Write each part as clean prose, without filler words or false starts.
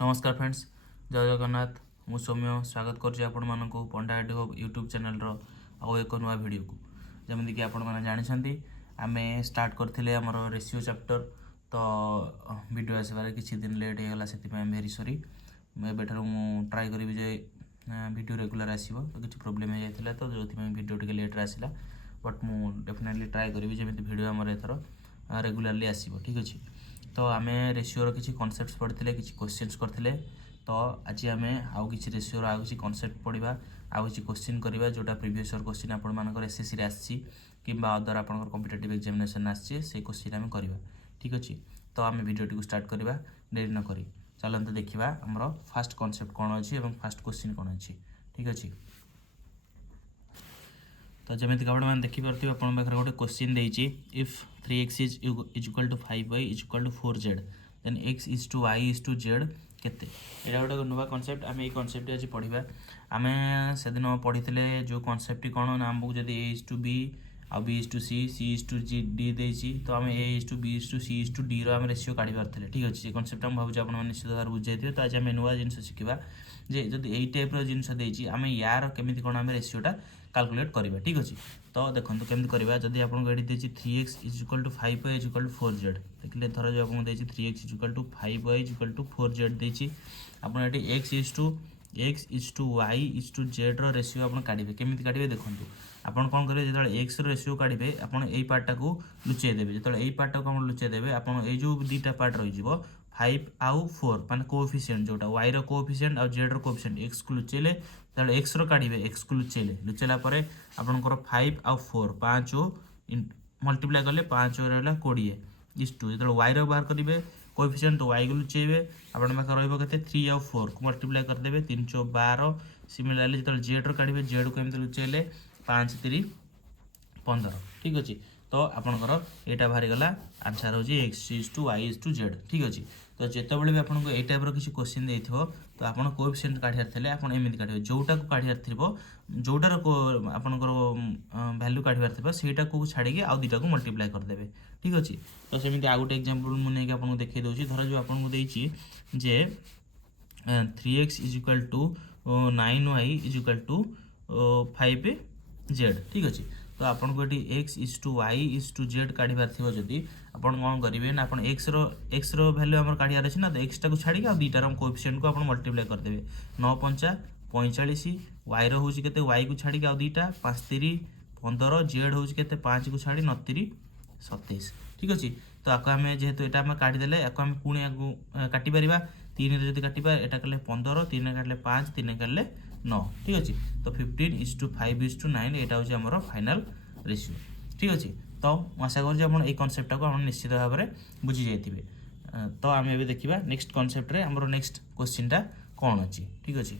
नमस्कार फ्रेंड्स, जय जगन्नाथ। मु सौम्य स्वागत करूँ पंडा आईटी हब यूट्यूब चैनल आउ एक नुआ वीडियो को। जमीक कि आपण मैंने जानते आम स्टार्ट करते आमर रेसीओ चैप्टर तो वीडियो आसबार किसी दिन लेट होगा से भेरी सॉरी। एबेठू ट्राए करी जे वीडियो रेगुलर आसो तो किसी प्रोब्लेम हो जाता तो जो वीडियो टे लेट्रे आसला बट मु डेफिनेटली ट्राए करी जमी वीडियो आमर एथर रेगुलारली आसो। ठीक अच्छे तो आम रेसीओर किसी कनसेप्ट पढ़ते किसी क्वेश्चंस करते तो आज आम आउ कि रेसीओर आउ कि कनसेप्ट पढ़ा आउ कि क्वेश्चन करवा जोटा प्रीवियस ईयर क्वेश्चन आपर एसएससी आसी कि अदर आप कॉम्पिटिटिव एग्जामिनेशन आसी से क्वेश्चन आम करवा। ठीक अच्छे तो आम वीडियो स्टार्ट करवा देरी न करी चलते देखा आमर फास्ट कनसेप्ट कौन अच्छी और फास्ट क्वेश्चन कौन अच्छी। ठीक अच्छे तो जमीक आप देखिपे आप गोटे क्वेश्चन देती if 3x is equal to 5y is equal to 4z then x is to y is to z केते। यहाँ गोटे नुआ कनसेप्ट आम ये कनसेप्ट आज पढ़ा। आम से दिन पढ़ी जो कनसेप्ट कौन ना आमको जब a इज टू b आ b is to c is to d देती तो आम a is to b is to c is to d रो रेसीओ काढ़ी पारे। ठीक अच्छे कनसेप्ट मैं भावुँ आप निश्चित भाव बुझे तो आज आम नुआ जिन शिखा जे जब यही टाइप जिनस देती आम यार केमी कौन आम रेसीओटा कैलकुलेट करवा। ठीक अच्छे तो देखो केमी करवा जब आपको ये देखिए 3x is equal to 5y is equal to 4z देखिए थर जो आपको देखिए 3x is equal to 5y is equal to 4z देती आपड़ ये x is to y is to z रो रेसीओ आप काढ़े केमी काढ़े देखो आप कौन करेंगे जो एक्स रेसीओ काढ़े आपड़ यही पार्टा को लुचाई देवे जो यही पार्टा को लुचाई देवे आप जो दुटा पार्ट रही 5 आउ 4 मान कोएफिशिएंट जोटा y रो कोएफिशिएंट और z रो कोएफिशिएंट x को लुचेले जो एक्स रो काढ़े x को लुचेले लुचेला आपंकर 5 आउ 4 5 मल्टीप्लाई कले 5 रहा 20 इस टू जो y रो बाहर करेंगे कोएफिशिएंट तो y को लुचेबे आपण पाखे रही 3 आउ 4 को मल्टीप्लाई करदे 3 4 12 सिमिलारली जो z रो काढ़े z को एमती लुचेले 5 3 15। ठीक अच्छे तो आपंकर यहाँ बाहरी गला आंसर हो x is to y is to z. ठीक अच्छे तो जितेबाला भी आपको यही टाइप किसी क्वेश्चन दे तो आप कोएफिशिएंट काढ़ार थे आपमती काढ़े जोटा को काढ़ार थी जोटार आपंकर भैल्यू काढ़ार थी सेटा को छाड़ी आउ दुटा को मल्टीप्लाई करदे। ठीक अच्छे तो सेमती आ गए एग्जांपल मुझे आपको देखी दूसरी धर जो आपको देजे 3x is equal to 9y is equal to 5z। ठीक अच्छे तो आपको ये x is to y is to z काढ़ार थी जदि आप कौन करेंगे ना आप एक्स भैल्यू आम काढ़ार अच्छे ना तो एक्स टाक छाड़ी आ दुटार कोएफिशिएंट को आप मल्टीप्लाई करदे 9 5 45 y रो के y को छाड़ी आ दुटा 5 3 15 z हूँ के 5 को छाड़ी 9 3 27। ठीक अच्छे तो आपको आम जेहेतु यहाँ आम काढ़ीदे आपको आम पुणी काटिपर 3 जब काटिबा यहाँ कले 15 3 काटिले 5 3 काटिले 9। ठीक अच्छे तो 15 इज टू 5 इज टू 9 यहाँ हूँ आमर फाइनाल रेसीओ। ठीक अच्छे तो आशा करें कनसेप्ट को निश्चित भाव में बुझी जाइए। तो आम ए देखा नेक्स्ट कनसेप्ट रे आमर नेक्स्ट क्वेश्चनटा कौन अच्छी। ठीक अच्छे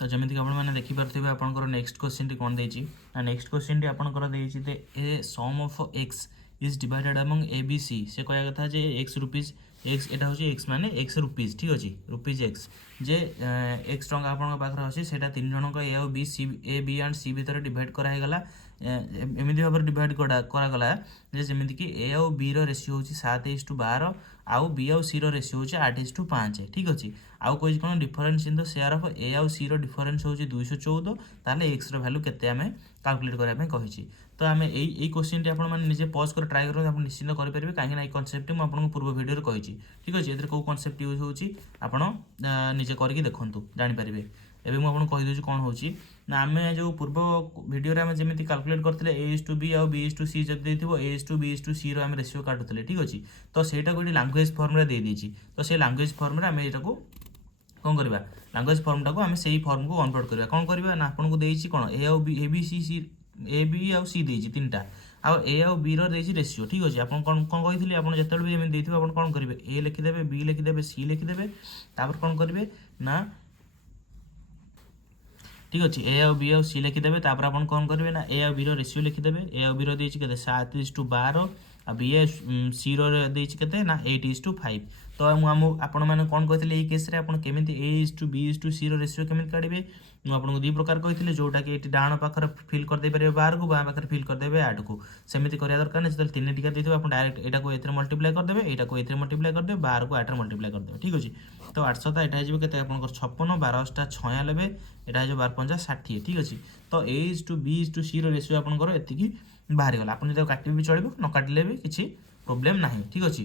तो जमीक आपने देखिपे आपंकर नेक्स्ट क्वेश्चन टी कौन देती नेक्स्ट क्वेश्चन टी आपंकर देती a sum of x is divided among A B C से कह कथा जे एक्स रुपीज एक्स यहाँ हूँ एक्स माने एक्स रुपीज। ठीक अच्छे रुपीज एक्स जे एक्स टंका आप अच्छे से तीन जनक ए और B C A B and C भितर डिवाइड करागला एमती भाव में डिवाइड करागला जमीक कि ए आउ बी रेसीओ हूँ 7 इज टू 12 आउ बी आउ सी रेसीओ हूँ 8 इज टू 5। ठीक अच्छे आउ कही कौन difference in the share of A आउ सी डिफरेन्स हूँ 214 ताले एक्स भैल्यू केते आम कैलकुलेट करने कही। तो आम यही क्वेश्चन टी आपजे पज कर ट्राए कर निश्चित करेंगे कहीं ये कनसेप्ट मुझे पूर्व वीडियो कही। ठीक अच्छे ये कौ कनसेप्ट यूज होजे करके देखूँ जानीपारे। एवं मुझे कहीदे कौन हो ना आम जो पूर्व वीडियो आम जमी कैलकुलेट करते ए इज टू बी आउ बी इज टू सी जब देती A is to B is to C आम रेसीओ काटुले। ठीक अच्छे तो सहीटा को लांगुएज फर्म दे देती तो से लांगुएज फर्म आम यहाँ कौन करवा लांगुएज फर्मटा को आम से फर्म को कन्वर्ट करवा कौन करवा ना आपको देती कौन ए बी सी ए बी आउ सी देती तीनटा आउ ए आउ बी रही रेसीओ। ठीक अच्छे आप कौन कही आप जो भी एम देते आप कौन करेंगे ए लिखिदेवे बी लिखिदेवे सी लिखिदेवे तापर कौन करेंगे ना। ठीक अच्छे ए आउ बी आउ सी लिखिदेवे तापर आप कौन करेंगे ना ए आउ बी रेसीओ लिखिदेवे ए आउ बी देती 7 इज टू 12 आ बी ए सी रही के ना 8:5 तो आपण मैंने कौन कहते ये केस आप केमी A:B:C रेसीो केमी काढ़े मुझे दुई प्रकार कही जोटा कि डाण पाखर फिल करदे पारे बाहर को बाँ पाखे फिल करदे आठ को सेमती करा दरकार नहीं जो तीन टीका देते आप डायरेक्ट यहाँ को ए मल्टीप्लाई करदे यहाँ को ए मल्टीप्लाई करदे बाहर को 8 मल्टीप्लाई करदे ठीक अच्छे तो 800 यहाँ के आप 56 12 96 यहाँ हो 12 50 60 ठीक अच्छे तो A:B:C रेसीो आपंकर एति बाहरी गला आप काटे भी चलो न काटिले भी किसी प्रोब्लेम ना ठीक अच्छे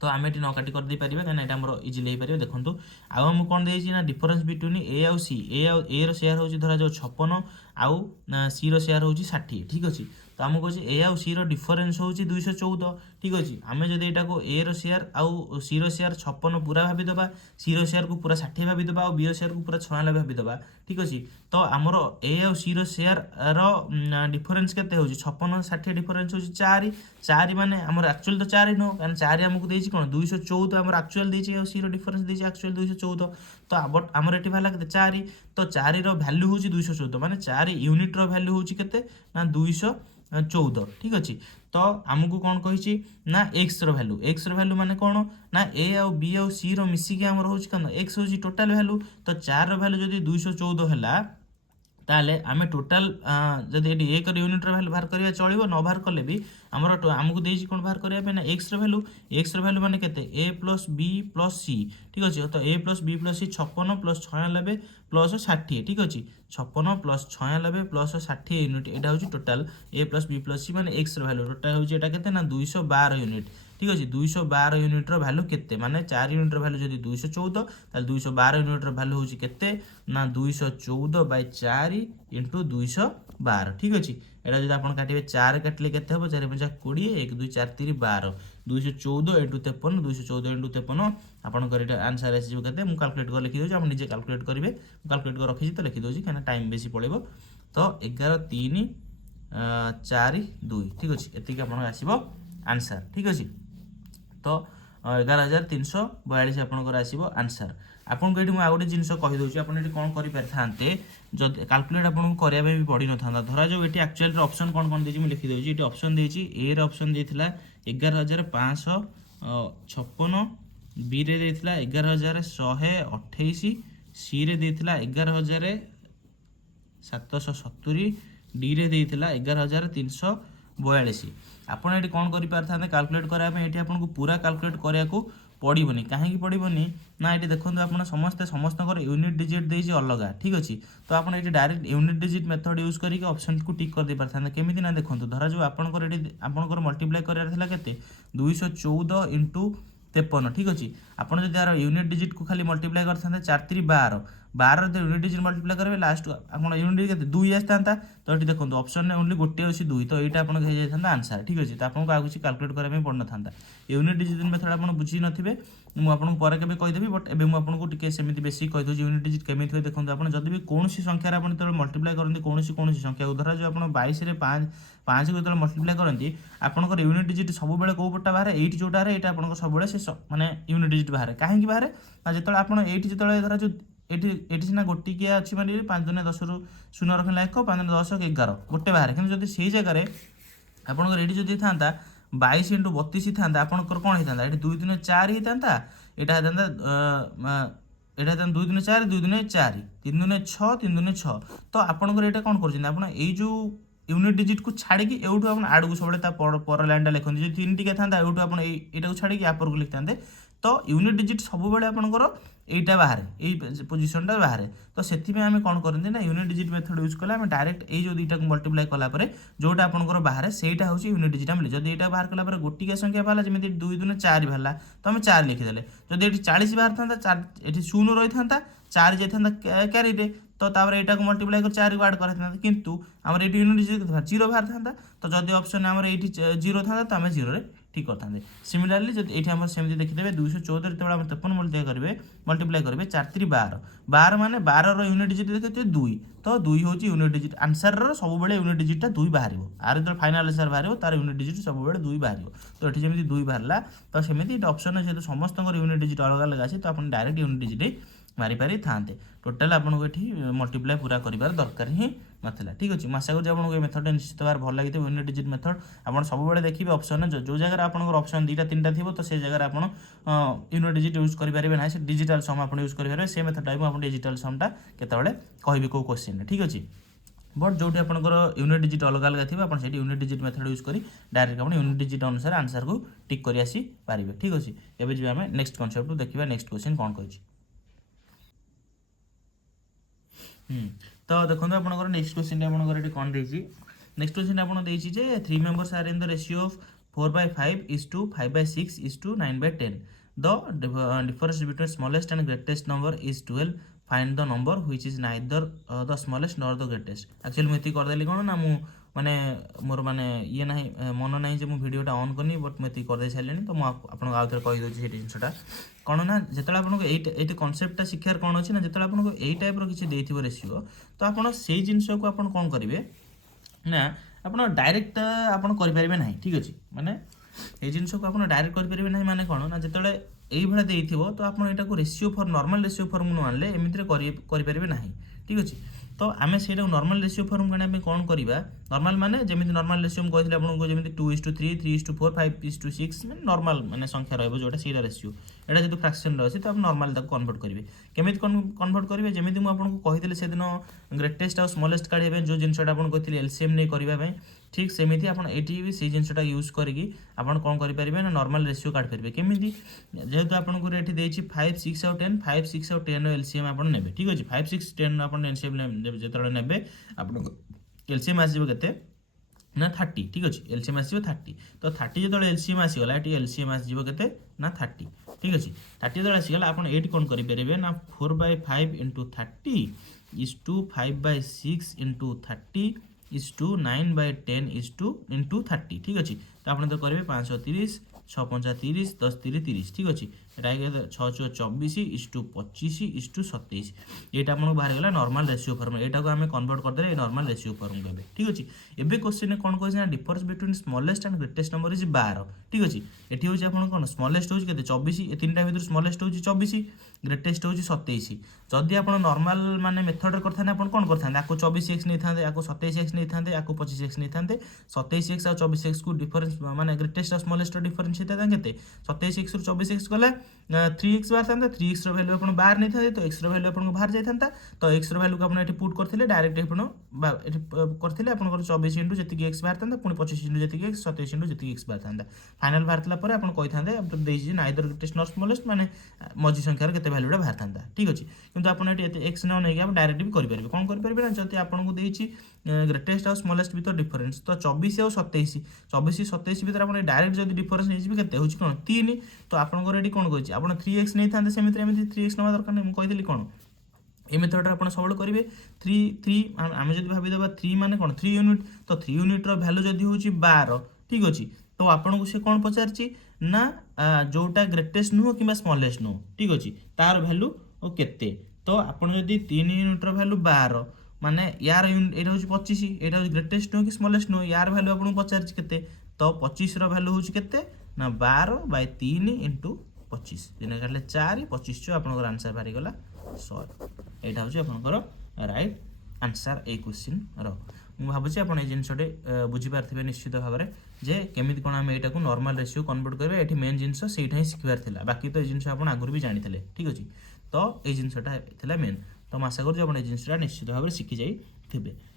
तो आम ये न काटी करदे पारे कहीं यहाँ इजिली हो पारे देखो आम कौन देना ना डिफरेन्स बिटवीन ए आउ सी ए रेयर हूँ धरा जो 56 आउ सी रेयर हूँ 60 ठीक अच्छे तो आमको कहे ए आउ सी डिफरेन्स हूँ 214 ठीक अच्छे आम जब यहाँ को ए रेयर आउ सी रेयर 56 पूरा भावीदे सी रेयर को पूरा 60 भावीदे और बी रेयर को पूरा 96 भावीदे ठीक अच्छे तो आमर ए आउ सी रेयर डिफरेन्स के 56 60 डिफरेन्स हूँ 4 4 माने आमर एक्चुअल तो 4 नुह कारण 4 आमको देती कौन 214 आमर एक्चुअल देती सी डिफरेन्स देती एक्चुअल 214 तो बट आमर ये बाहर के 4 तो 4 भैल्यू हूँ 214 माने 4 यूनिट भैल्यू हूँ के ना 214 ठीक अच्छे तो आमको कौन कही ना एक्स भैल्यू माने कौन ना ए आउ बी आउ सी मिसिकी आमर हूँ कौन एक्स हूँ टोटाल भैल्यू तो 4 भैल्यू जब 214 है ताले आमे टोटाल जदि ये एक यूनिट भैल्यू बाहर करिया चलिबो न बाहर कले भी हमर आमको देछि कोन बाहर करिया पे ना एक्स भैल्यू माने केते a + b + c ठीक अछि तो a + b + c 56 + 96 + 60 ठीक अछि 56 + 96 + 60 यूनिट एटा होछि टोटाल a + b + c माने एक्स भैल्यू टोटाल होछि एटा केते ना 212 यूनिट ठीक अच्छे 212 यूनिट भैल्यू केते माने 4 यूनिट भैल्यू जब 214 ताल 212 यूनिट भैल्यू हूँ केते ना 214/4 × 212 ठीक अच्छे यहाँ जब आप काटे 4 काटिले केते हम 4 × 5 20 1 2 4 3 12 214 × 53 214 × 53 आपंकर आंसर आसो के मुझे कालकुलेट कर लिखिदे आप निजे कालकुलेट करेंगे कालकुलेट कर रखी तो लिखिदे कहीं टाइम बेसी पड़े तो 11 3 4 2 ठीक अच्छे एतिक आप आसो आंसर ठीक अच्छे तो 11,342 आपंकर आसो आंसर आपको ये मुझे गोटे जिन कहीदे आप कौन करें जब कालकुलेट आपको कराया भी पड़ न था धरा जो ये एक्चुअल ऑप्शन कौन कौन देती लिखिदे ये ऑप्शन देती ए ऑप्शन देता 11,556 बी रे देता 11,128 सी रे देता 11,770 डी रे देता 11,342 आपड़ ये कौन करें कालकुलेट कराया ये आपको पूरा कालकुलेट कराया पड़ोनी कहीं पड़ोनी ना ये देखो आप समस्ते समस्त यूनिट डिजिट देती अलग ठीक अच्छे तो आप ये direct unit digit method use करके ऑप्शन को टिक कर दे पारते केमी ना देखो धरा जो आपंकर मल्टीप्लाई करार के 214 × 53 ठीक अच्छे आपड़ जब यार यूनिट डिजिट को खाली मल्टीप्लाई करते 4 3 12 12 यूनिट डिजिट मल्टीप्लाई करेंगे लास्ट आप यूनिट डिजिट 2 आसता तो ये देखो ऑप्शन में ओनली गोटे अच्छी 2 तो यहाँ आप आंसर ठीक अच्छे तो आपको आगे किसी कालकुलेट कराया पड़ ना यूनिट डिजिट मेथड आप बुझी नथिबे मुझे पर के कहीदेवी बट एवं मुझे टी सेमती बेस कहीदे यूनिट डिजिट केमी हुए देखो आप जब भी कौन संख्यार आप मल्टीप्लाई करते कौन संख्या धरा जो आप 22 रे 5 को जो मल्टीप्लाई करती आपंकर यूनिट डिजिट सब कौ पटा बाहर ये जोटा ये आप सब माने यूनिट डिजिट बाहर कहीं बाहर जो आप जो धरा जो ये सीना गोटिकिया अच्छी मानी 5 दूने 10 रु 0 रखा 1 5 दूने 10 11 गोटे बाहर कि जब से जगह आपंकर ये जो था 22 × 32 था आपंकर कौन होता है 2 दूने 4 होता यहाँ होता 2 दूने 4 2 दूने 4 3 दूने 6 3 दूने 6 तो आपंकर यहाँ कौन कर जो यूनिट डिजिट को छाड़ी एवं आप आड़ को सब पर लाइन लिखते जो 3 टिका था यहाँ छाड़ी आपर को लिखते तो यूनिट डिजिट सब आपंकर यहीटा बाहर यही पोजिशनटा बाहर तो से आम कौन करते ना यूनिट डिजिट मेथड यूज कले आम डायरेक्ट ये जो दुईटा को मल्टीप्लाई कलापर जोटा आपंकर बाहर सेटा हूँ यूनिट डिजिट मिले जब यहाँ बाहर कलापर गोटिका संख्या बाहर जमी 2 दूने 4 बाहर तो आम 4 लिखिदे जब ये 40 बाहर था ये 0 रही था 4 जाता क्यारी तो यहाँ को मल्टीप्लाई कर 4 को आड कर किंतु आम ये यूनिट डिजिट 0 बाहर था तो जब ऑप्शन आम ये 0 था तो आम 0 ठीक करते सिमिलारली जब ये आम सेमती देखिए 214 जो 53 मल्टीप्लाई करेंगे 4 3 12 12 माने 12 यूनिट डिजिट देखते 2 तो 2 हूँ यूनिट डिजिट आंसर सब यूनिट डिजिटा 2 बाहर आर जो फाइनाल आंसर बाहर तार यूनिट डिजिट सब 2 बाहर तो ये जमी 2 बाहर तो सेमती ऑप्शन जेहतु समस्त यूनिट डिजिट अलग अलग आसे तो आप डायरेक्ट यूनिट डिजिट मारिपारि था टोटाल आपको ये मल्टीप्लाई पूरा करार दरकार ही नाला ठीक अच्छे। आशा करूँ आपको ये मेथड निश्चित भाव भल लगी यूनिट डिजिट मेथड आप सब देखिए ऑप्शन जो जगह आप ऑप्शन 2टा 3टा थी तो से जगह आप यूनिट डिजिट यूज करेंगे ना से डिजिटल सम आप यूज करेंगे से मेथडटा भी आप डिजिटल समटा केतबे कहि कौ क्वेश्चन ठीक अच्छे। बट जो आपंकर यूनिट डिजिट अलग अलग थी आप यूनिट डिजिट मेथड यूज कर डायरेक्ट आप यूनिट डिजिट अनुसार आंसर को टिक कर आसी पारे ठीक अच्छे। एवं जी आम नेक्स्ट कनसेप्ट देखा नेक्स्ट क्वेश्चन कौन कही तो देखो आपंकर नेक्स्ट क्वेश्चन आपंकर कौन देती नेक्स्ट क्वेश्चन आपको देती 3 members are in the ratio of 4/5:5/6:9/10 the difference between smallest and greatest number is 12 find the number which is neither the smallest nor the greatest. Actually मुझे करदेली कौन ना माने मोर माने ये ना मन ना जो भिडियोटा ऑन करनी बट मुझे करदे सारे तो मुझे आउ थे कहीदे से जिनसा कौन ना जो आपको ये कनसेप्टा शिक्षार कौन अच्छी ना जो आपको यही टाइप किसी देथिबो रेशियो तो आप से जिनस को आप कौन करेंगे ना आप डायरेक्ट आप करें ना ठीक अच्छे माने ये जिनस को आप डायरेक्ट करेंगे ना माने कौन ना जो यही भाया तो आप यहाँ ratio form normal ratio form आनले एमती करेंगे ना ठीक अच्छे। तो आम से नॉर्मल रेशियो फॉर्म करने कौन करवा नॉर्मल माने जमी नॉर्मल रेशियो मुझे आपको जमी 2:3 3:4 5:6 मैंने नॉर्मल माने संख्या रहा जोटा से रेशियो यहाँ जो फ्रैक्शन अच्छे तो आप नॉर्मल कन्वर्ट करेंगे केमी कन्वर्ट करेंगे जमी मुझे कही से दिन ग्रेटेस्ट और स्मॉलेस्ट काढ़े जो जिनसा आपको कहते एलसीएम नहीं करने ठीक सेमती आप भी से जिनसा यूज करके आप कौन करेंगे ना नॉर्मल रेशियो काढ़ी पारे केमी जेहेतु आपको ये देती 5 6 और 10 5 6 और 10 एलसीएम आप ने ठीक अच्छे 5 6 10 आप एलसीएम जो ने आपको एलसीएम आसो के ना 30 ठीक अच्छे एलसीएम आसो 30 तो 30 जो एलसीएम आसीगला ये एलसीएम आसो के ना 30 ठीक अच्छे 30 जो आसीगला आप ये कौन करेंगे ना 4/5 × 30 is to 5/6 × 30 is to 9/10 is to × 30 ठीक अच्छे। तो आप करेंगे 530 6 5 30 10 3 30 ठीक अच्छे यहाँ 6 6 24 इज टू 25 इज टू 27 यहाँ आपको बाहर गला नॉर्मल रेशियो फॉर्म यहाँ को आम कन्वर्ट करदे नॉर्मल रेशियो फॉर्म को ठीक अच्छे। एवं क्वेश्चन कौन कहे difference between smallest and greatest number is 12 ठीक अच्छे। ये हूँ आप कौन स्मॉलेस्ट हूँ 24 ये 3टा भर स्मॉलेस्ट हूँ 24 ग्रेटेस्ट हूँ 27 जदि आप नॉर्मल माने मेथड करते आप कौन करते आपको 24x नहीं था आपको 27x नहीं था आपको 25x नहीं था 27x और 24x को डिफरेंस माने ग्रेटेस्ट और स्मॉलेस्ट डिफरेंस होता है 27x और 24x गला 3x बाहर था 3x वैल्यू आप बाहर नहीं था तो x वैल्यू आप बाहर जाता तो x वैल्यू को आपने पुट करते डायरेक्ट करते आप 24 इंटू जी एक्स बाहर था पुणी 25 इंटू जी एक्स 27 इंटू जी एक्स बाहर था फाइनाल बाहर आप कही था नाइदर ग्रेटेस्ट नॉर स्मॉलेस्ट माने मझी संख्यार केते वैल्यूटा बाहर था ठीक अच्छे। किंतु आपने एक्स न नहीं आप डायरेक्ट भी करेंगे कौन करेंगे ना जब आपको देती ग्रेटेस्ट और स्मॉलेस्ट भर डिफरेंस तो 24 और 27 24 27 भर आप डायरेक्ट जब डिफरेंस नहीं के कौन 3 तो आपंकर ये कौन कही आप 3x नहीं था सेमती 3x ना दरकार नहीं मुझे कही कौन ये मेथड आप सब करेंगे 3 आम जब भाईदेवा 3 माने कौन 3 यूनिट तो 3 यूनिट्र भैल्यू जदि हूँ 12 ठीक अच्छे तो आपको से कौन पचार ना जोटा ग्रेटेस्ट नुह कि स्मॉलेस्ट नुह ठीक अच्छे तार भैल्यू केते तो आप 3 यूनिट्र भैल्यू 12 माने यार यहाँ हूँ 25 यहाँ ग्रेटेस्ट नुह कि स्मॉलेस्ट नुह यार भैल्यू आपको पचार के तो 25 भैल्यू हूँ के ना 12/3 × 25 दिन काटे 4 25 आप आंसर बाहरी गला 100 यहाँ हूँ आपंकर राइट आंसर ए क्वेश्चन मुझे भावुँ आप जिनटे बुझीपारे निश्चित भाव में जे केमी कौन आम यहाँ नॉर्मल रेशियो कन्वर्ट करेंगे ये मेन जिनस से शिखबार था बाकी तो ये जिन आप आगुरी भी जानी ठीक अच्छे तो ये जिनसा मेन तो मैं आशा करूँ आप जिनसा निश्चित भाव में शिखी जाइए।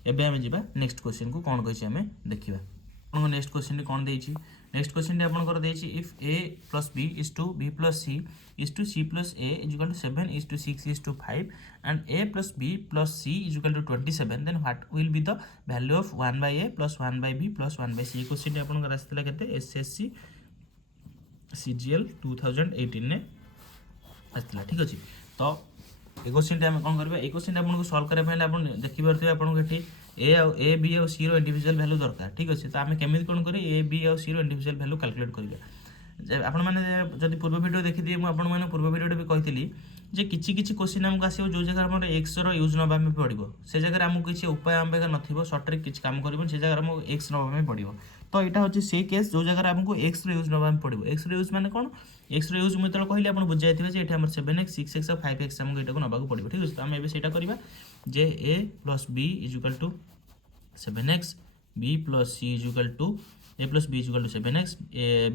एवं आम जा नेक्स्ट क्वेश्चन को कौन कही आम देखा आपको नेक्स्ट क्वेश्चन कौन देती नेक्स्ट क्वेश्चन आपको देती if a + b = b + c = c + a = 7 = 6 = 5 and a + b + c = 27 then what will be the value of 1/a + 1/b + 1/c। ये क्वेश्चन आपको आसाला के SSC CGL 2018 ने आसाला ठीक अच्छे। तो ये क्वेश्चन आम कौन करवा ये क्वेश्चन आपको सॉल्व करने आप देखिए आपको ये ए बी और सी इंडिविजुअल वैल्यू दरकार ठीक अच्छे तो आम केमी कौन करें ए बी और सी इंडिविजुअल वैल्यू कैलकुलेट करेंगे आपण मैंने जब पूर्व वीडियो देखिए मुझे पूर्व वीडियो भी कही जे किसी किसी क्वेश्चन आमको आसो जो जगह आम एक्स यूज नापा पड़ो से जगह आमको किसी उपाय आम पाखे न सर्ट ट्रिक किसी कम कर से जगह आमको एक्स नापा पड़ो तो यहाँ हूँ से केस जो जगह आमको एक्स यूज ना पड़ो एक्स यूज मैंने कौन एक्स यूज मुझे कहली आप बुझाई थे ये 7x 6x और 5x आमको यहाँ ना पड़ो ठीक है। तो आम एटा करवा जे a plus b is equal to 7x b plus c is equal to a plus b is equal to 7x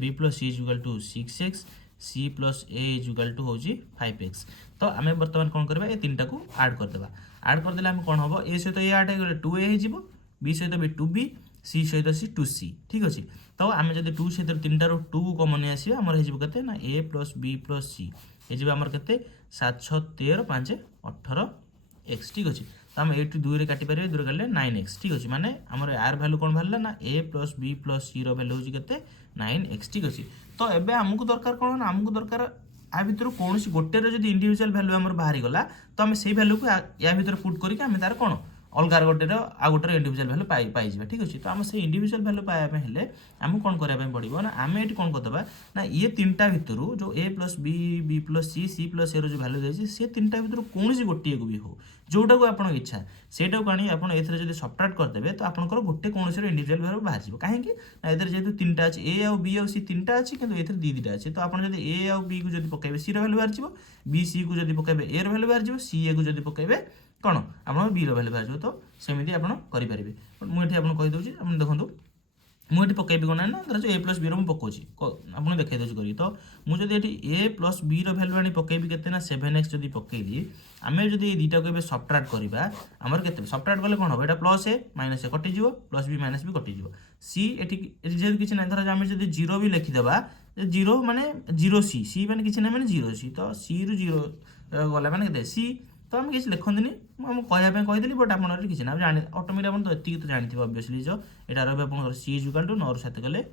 b plus c is equal to 6x c plus a is equal to हूँ 5x। तो आम बर्तमान कौन करवा ये तीनटा को आड करदे आड करदे आम कौन हम ए सहित ए आड हो 2a हो b सहित b 2b c सहित सी 2c ठीक अच्छे। तो आम जब 2 सहित 3टार 2 को कमन आसो आमर होते ना a plus b plus c Homer के 7 6 13 5 18x ठीक अच्छे। तो आम ये 2 काटिपर 2 काटे 9x ठीक अच्छे माने आमर आर भैल्यू कौन बाहर ना a plus b plus c रैल्यू हूँ के 9x ठीक अच्छे। तो एबे आमको दरकार कौन ना आमको दरकार आ भितर कौन गोटे जब इंडिविजुअल भैल्यू आम बाहरी गला तो आम से भैल्यू को या भर पुट करके आम तार कौन अलग गोटे आ गोटे इंडिविजुअल भैल्यू पाई ठीक अच्छे। तो आम से इंडिविजुअल भैल्यू पाइबा हेले आमको कौन कराया पड़ो ना आम ये कौन करदे ना ये तीनटा भितर जो a plus b plus c plus ए जो भैल्यू देती से तीनटा भितर कौन गोटे को भी हो जोटा को आप इच्छा से जब सब्ट्राक्ट करदे तो आपंकर गोटे कौन इंडिविजुअल भैल्यू बाहर कहीं जेहतु तीनटा अच्छे ए आउ बी आउ सी तीनटा अच्छी कि दुईटा अच्छे। तो आप ए आउ बी को जब पकेबे सी भैल्यू बाहर बी सी को जब पकेबे ए भैल्यू बाहर सी ए को जब पकेबे कौन आप बी भैल्यू बाहर। तो सेमती आप करेंगे मुझे आपको कहीदे आप देखो मुझे पकेबी कौन ना धर ए प्लस बी पकाऊँगी आपको देखा दूसरी करी। तो मुझे ए प्लस बी भैल्यू आनी पकेबी के 7x जब पकईली आम जब ये दुटा को सब्ट्राक्ट करवा आमर के सब्ट्राक्ट कले कौन हम यहाँ प्लस ए माइनस ए कटिज प्लस बी माइनस बी कटिज सी जेहतु किसी ना धर आम जब 0 भी लिखिदेवा 0 माने 0 सी मैंने किसी ना मैंने 0 सी तो सी रु 0 गला मैंने सी तो आम किसी लिखती मुझे कहवाई कहीदेली बट आप किसी ना जानी अटोमेटिक आप तो ये तो जानते ऑब्वियसली जो यहाँ रहा सी इजुकाल टू 9 7 गले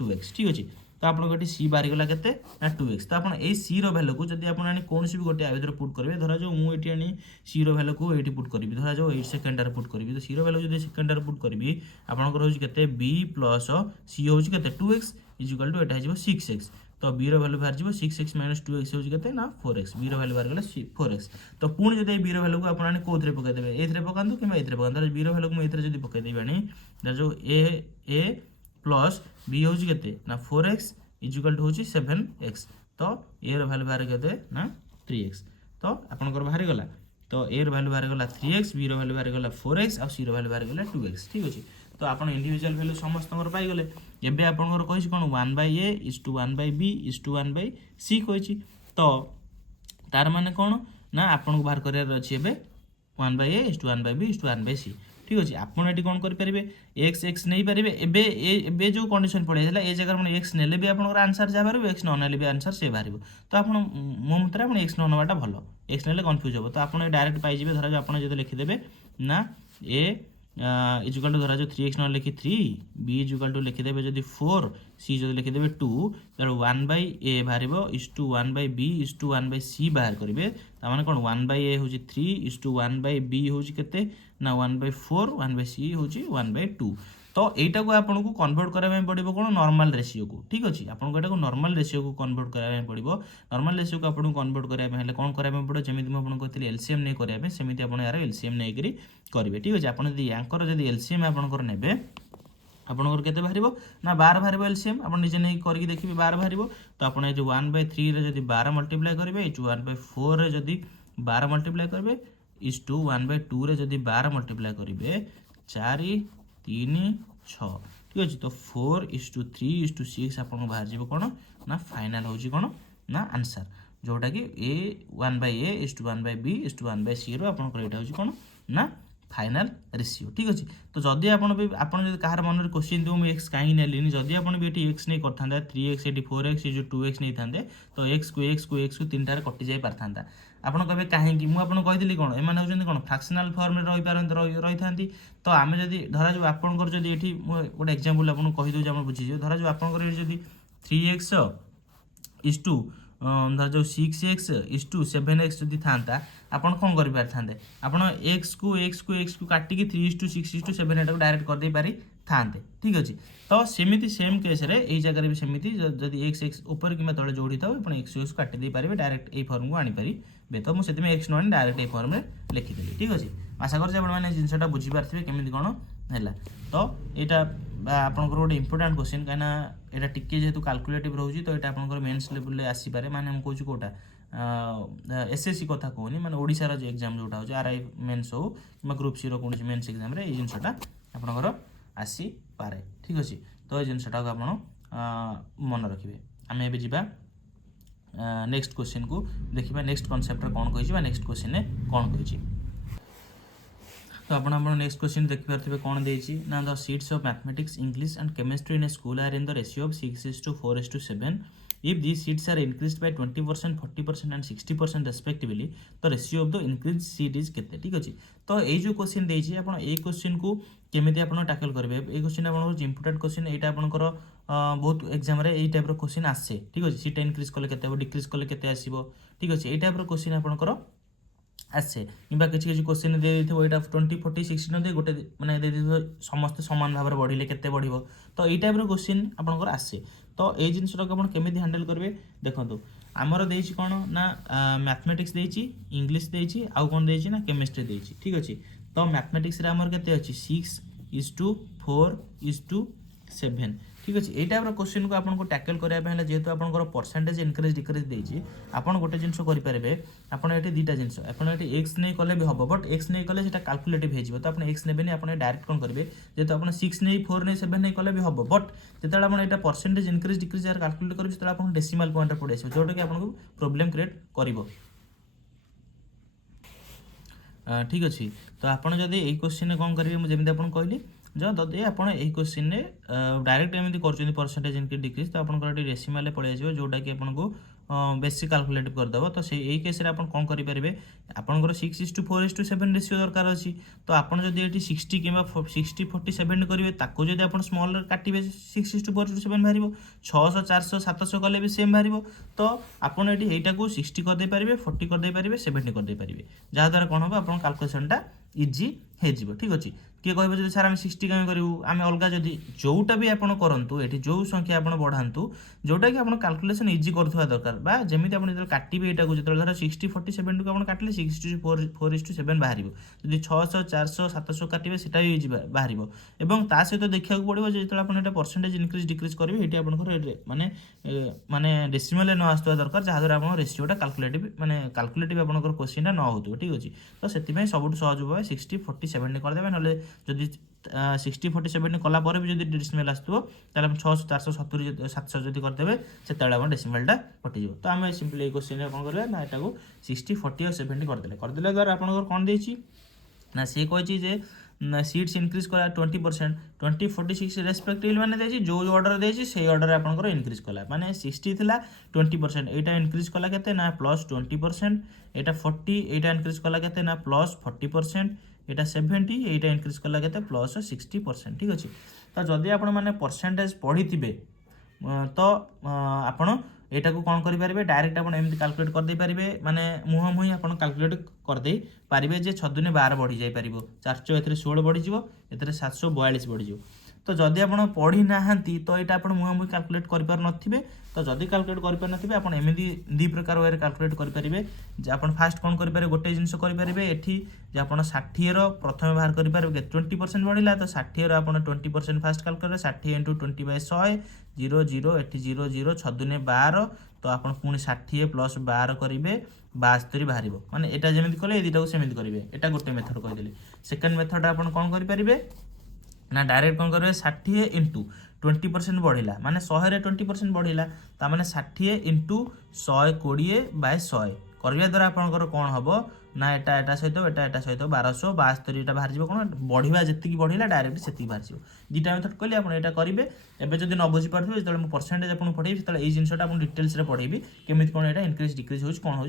2x ठीक अच्छे। तो आप सी बाहरी गला के 2x। तो आप सी भैल्यू को जब आप कौन भी गोटे भर पुट करेंगे धरा जो मुझे आनी सी भैल्यू को ये पुट करी धरा जो 8 सेकेंडार पुट करी तो सी भैल्यू जो सेकेंडार पुट करी आपंकर हूँ बी प्लस सी हूँ के 2x इजुकाल टू यहाँ हो 6x। तो बी भैल्यू बाहर 6x माइनस 2x हूँ के ना 4x बी भैल्यू बाहर गला 4x। तो पुणी जब बी भैल्यू को आपने कौन पकईदे ये पकातु कि ये पकातु बी भैल्यू को मुझे जब पकईदेवी जो ए प्लस बी हूँ के ना 4x इजुकाल टू हूँ 7x। तो ए भैल्यू बाहर के ना 3x। तो आपंकर बाहर गला तो ए भैल्यू बाहर गला 3x बी भैल्यू बाहर गला 4x और सी भैल्यू बाहर गला 2x ठीक अच्छे। तो आप इंडिविजुअल भैल्यू समस्त पाईगले एवं आपंकर कही कौन 1/a is to 1/b is to 1/c कही। तो तार माने कौन ना आपको बाहर करार अच्छे 1/a is to 1/b is to 1/c ठीक अच्छे। आपड़ ये कौन करेंगे एक्स एक्स नहीं पारे एवं जो कंडीशन पड़े ये जगह मैंने एक्स ने भी आप आंसर जहाँ बाहर एक्स न ने भी आंसर से बाहर। तो आप मो मत आप एक्स नाटा भल एक्स ने कन्फ्यूज हम। तो आप डायरेक्ट पाइबे धरा जो आप लिखिदेवे ना ए इजुकाल टू धरा जो 3x न लिखी 3 बी इजुकाल टू लिखिदेवे जब 4 सी जो लिखिदेवे 2 तर 1/a बाहर is to 1/b is to 1/c बाहर करेंगे ताने कौन 1/a हूँ 3 इज टू 1/b हूँ के ना 1/4 1/c हूँ 1/2। तो यहीटा को आपको कन्वर्ट कराया पड़ो कौन नॉर्मल रेशियो को ठीक अच्छे। आपको यहाँ नॉर्मल रेशियो को कन्वर्ट कराया पड़ो नॉर्मल रेशियो को आपको कन्वर्ट कराया कौन कराया पड़ो जमी मुझे कहती एलसीएम नहीं कराया सेमती आप यार एलसीएम नहीं करेंगे ठीक अच्छे। आपड़ यांकर जब एलसीएम आपंकर ने आपंकर के बाहर ना 12 बाहर एलसीएम आप निजे नहीं करके देखिए 12 बाहर। तो आप जो 1/3 जब 12 मल्टीप्लाई करेंगे 1/4 जब 12 मल्टीप्लाई करेंगे इज टू 1/2 जब 12 मल्टीप्लाई करेंगे 4 3 6 ठीक अच्छे। तो 4:3:6 आप बाहर कौन ना फाइनाल हूँ कौन ना आंसर जोटा कि ए 1/a is to 1/b is to 1/c आपंकर यहाँ हूँ कौन ना फाइनाल रेशियो ठीक अच्छे। तो जदि आप कहार मन में क्वेश्चन दे मुझे एक्स कहीं नेली जदि आप एक्स नहीं करता 3x ये 4x ये 2x नहीं था तो एक्स को 3टार कटि जाई पारता आप कहे कहीं मुझे कही कौन एम होती कौन फ्रैक्शनल फॉर्म रही था। तो आम जब धरा जो आपंकर जब ये गोटे एग्जांपल आपको कहीदे आप बुझीजे धरा जो आपंकर जब 3x इज टू धर जो 6x इज टू 7x जब था आप कौन कर पारे आप एक्स को काटिकी 3:6:7 एटा डायरेक्ट करदे पारि थांते ठीक अच्छे। तो सेमती सेम केस रे यही जगह भी सेमती जब एक्स ऊपर कि तले जोड़ी था आप एक्स काटिदे पारे डायरेक्ट ये फॉर्म को आनीपारे। तो मुझे एक्स न डायरेक्ट ये फॉर्म में लिखिदेली ठीक अच्छे। आशा कर जिनसा बुझीपारे केमी कौन है तो यहाँ आपंकर गोटे इंपोर्टाट क्वेश्चन कहीं यहाँ टी जेहतु काल्कुलेटिव रोचे तो यहाँ आप मेन्स लेवल आसपे माने हम कौच कौटा एसएससी कथा कहूनी माने ओडिशार जो एग्जाम जोटा हो आरआई मेन्स हो कि ग्रुप सी रो कौन मेन्स एग्जाम रे जिनटा आपंकर आसीपे ठीक अच्छे तो ये जिनटा को आप मन रखिए आम ए जा नेक्स्ट क्वेश्चन को देखिए नेक्स्ट कॉन्सेप्ट कौन कही नेक्स्ट क्वेश्चन ने कौन कही तो आप नेक्स्ट क्वेश्चन देखिए कौन देती ना the seats of mathematics English and chemistry in a school are in the ratio of 6:4:7 if these seats are increased by 20% 40% and 60% respectively the ratio of the increased seat is केते ठीक अच्छे तो ये जो क्वेश्चन देती आप question को केमी आप टैकल करेंगे ये क्वेश्चन आप इंपोर्टेंट क्वेश्चन यहाँ आपंकर बहुत एग्जाम ये टाइप क्वेश्चन आसे ठीक अच्छे सीटा इनक्रीज कले के डिक्रीज कले के आसो ठीक अच्छे ये टाइप क्वेश्चन आपंकर आसे कि किसी क्वेश्चन दे यहाँ 20 40 60 न दे गोटे मैंने समस्त सामान भाव में बढ़े के बढ़ तो ये टाइप क्वेश्चन आपंकर आसे तो ये जिनटा को केमी हैंडल करेंगे देखो आमर दे कौन ना मैथमेटिक्स देची इंग्लिश देची आउ कौन देची ना केमिस्ट्री देची ठीक अच्छे तो मैथमेटिक्स आमर के 6:4:7 ठीक अच्छे ये टाइप क्वेश्चन को आपको टैकल करने जेहेतु आप परसेंटेज इनक्रीज डिक्रीज देती आप गोटे जिन करेंगे आपड़ ये दुईटा जिनस आप एक्स नहीं कले भी हम बट एक्स नहीं कले कैलकुलेटिव हो तो आप एक्स ने आप डायरेक्ट कौन करेंगे जेहतु आप 6 नहीं 4 नहीं 7 नहीं कले भी हम बट जो आप परसेंटेज इनक्रीज डिक्रीज कैलकुलेट करेंगे तो आप डेसिमाल पॉइंट पड़े आस जोटा कि आपको प्रोब्लेम क्रिएट कर ठीक अच्छे तो आपड़ जब यही क्वेश्चन कौन करेंगे मुझे जमी कहली जो जदि आप क्वेश्चन डायरेक्ट एमती कर परसेंटेज इनक्रीज डिक्रीज तो आप डेसिमाल पड़े आस जोटा कि आपको बेसी कैलकुलेट करदेव तो से यही केस आप कौन करेंगे आपंकर 6:4:7 रेशियो दरकार अच्छी तो आपड़ जब ये 60 कि 60:47 करेंगे ताको जब आप स्मल काटे 6:4:7 बाहर 600 400 700 कले भी सेम बाहर तो आपड़ ये 60 करदे पारे 40 करदे पारे 70 करदे पारे जहाँद्वारा कौन हम आप कैलकुलेसनटा इजी हो ठीक अच्छे किए कह जो सार आम 60 कम करूँ आम अलग जदि जोटा भी आप करूँ ये जो संख्या आप बढ़ातु जोटा कि आप कैलकुलेसन इजी करुवा दरकार जमी आप जो काटे यहाँ जो धर 60:47 को आप काटिले 6:4:7 बाहर जब 600 400 700 काटे से भी बाहर और ता सहित देखा पड़ो जो आप परसेंटेज इनक्रीज डिक्रीज करेंगे ये आप माने माने डेसिमल न आसवा दरकार जहाँद्वारा आप रेशियोटा कैलकुलेटिव माने कैलकुलेटिव आप क्वेश्चन न हो ठीक अच्छे तो से सब सहज उपाय 60:47 करदे ना जदि 60:47 कलापर भी जब डेसिमल आसो 600 400 70 700 जब करदे से डेसिमलटा कटिज तो आम सिंपली क्वेश्चन कौन करें ना यहाँ 60 40 और 70 करदे द्वारा आप कौन देती ना सी कही सीट्स इनक्रीज कला 20% 20 46 रेस्पेक्टिवली मैंने देखिए जो ऑर्डर देती से ऑर्डर आपंकर इनक्रीज कला माने 60 थिला 20% यहाँ इनक्रीज कला के ना +20% यहाँ 40 यहाँ इनक्रीज कला के ना +40% यहाँ 70 यहाँ इनक्रीज कला के +60% ठीक अच्छे तो जदि आप परसेंटेज पढ़ी थे तो आपण यहाँ को कौन करेंगे डायरेक्ट आप कैलकुलेट करदे पारे माने मुह मुही आप कैलकुलेट करदे पारे जे 6 दूने 12 बढ़ी जापर 400 ए 16 बढ़ीज ए 742 बढ़ीज तो जदि आप पढ़ी ना तो यहाँ आप मुह मुही कैलकुलेट करें तो जदि कैलकुलेट करें आप एमती दी प्रकार वे कैलकुलेट करेंगे आप फास्ट कौन करेंगे गोटे जिन करेंगे ये आप 60 प्रथम बाहर करेंगे 20% बढ़ला तो 60 आप 20% फास्ट कैलकुलेट 60 × 20/100 0 0 एटी 0 0 6 दूने 12 तो आप पुणी 60 + 12 करेंगे 72 बाहर माने यहाँ जमी कले ये को सेमती करेंगे यहाँ गोटे मेथड कहीदेली सेकेंड मेथड आप कौन करेंगे ना डायरेक्ट कौन करेंगे 60 × 20% बढ़ला माने 100 रे 20% बढ़ला तो मैंने 60 × 120/100 करवा द्वारा आपंकर कौन हम ना एटा सहित एटा सहित 1272 यहाँ बाहर कौन बढ़िया जी बढ़ला डायरेक्ट से बाहर दुटा मेथड कहली आप यहाँ करेंगे एवं जब न बुझीपारे जो परसेंटेज आपको पढ़ेबी से ये जिनटा आप डिटेल्स पढ़ेबी केमी कौन यहाँ इनक्रीज डिक्रीज हो कौन हो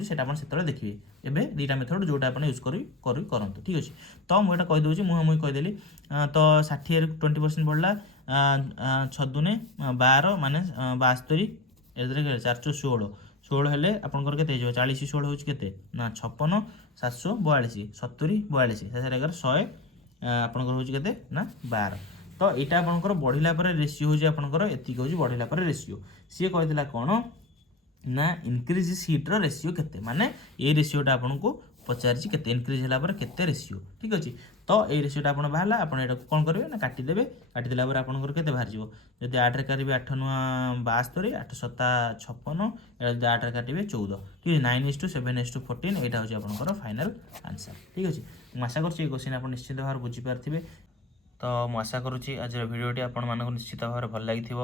देखिए एवं दुटा मेथड जोटा आप यूज करूँ ठीक अच्छे तो मुझे कहीदे मुँह मुही कहीदेली तो 60 रे 20% बढ़ला 6 दूने 12 माने 72 416 16 हेले आपंकर के 40 16 हूँ के ना 56 742 70 42 11 100 आपंकर हूँ के ना 12 तो यहाँ आपंकर बढ़ला रेशियो हूँ आपंकर एति हूँ बढ़ला रेशियो सी कही कौन ना इनक्रीज सीट्र रेशियो केते माने ये रेशियोटा आपको पचारि केते इनक्रीज होला पर केते रेशियो ठीक अच्छे तो ये रेसीटा आप बाहर आपड़ यहाँ कौन करेंगे ना काटिदेवे काटिदेला आपंकर के बाहर जब 8 करेंगे 8 नुआ 72 8 7 56 जब 8 काटे 14 ठीक है 9:7:14 यहाँ हूँ आपंकर फाइनाल आंसर ठीक अच्छे मुझे आशा करुँच क्वेश्चन आप निश्चित भाव बुझीपारे तो मुझे आशा करुँच आज भिडियोटी आपण निश्चित भाव भल लगी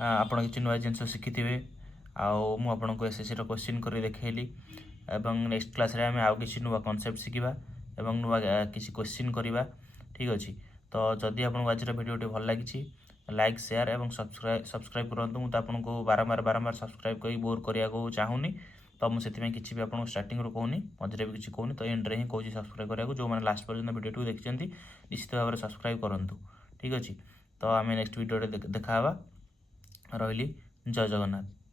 आप किसी नुआ जिन शिखिथे आपको एसएससी क्वेश्चन कर देखली एवं नेक्स्ट क्लास रे आम आउ किसी नुआ कॉन्सेप्ट शिखा एवं नुआ किसी क्वेश्चन करवा ठीक अच्छे तो जदि आपको आज भिडियोटी भल लगी लाइक शेयर एवं सब्सक्राइब करूँ मुझे आपको बारंबार सब्सक्राइब कर बोर करने को चाहूनी तो मुझे किसी भी आपको स्टार्टिंग कहूनी मझे भी किसी कहूनी तो एंड्रे ही कौन सब्सक्राइब कराया जो मैंने लास्ट पर्यटन भिडियो देखते निश्चित भाव में सब्सक्राइब करूँ ठीक अच्छे तो आम नेक्स्ट भिडियो देखा रही जय जगन्नाथ।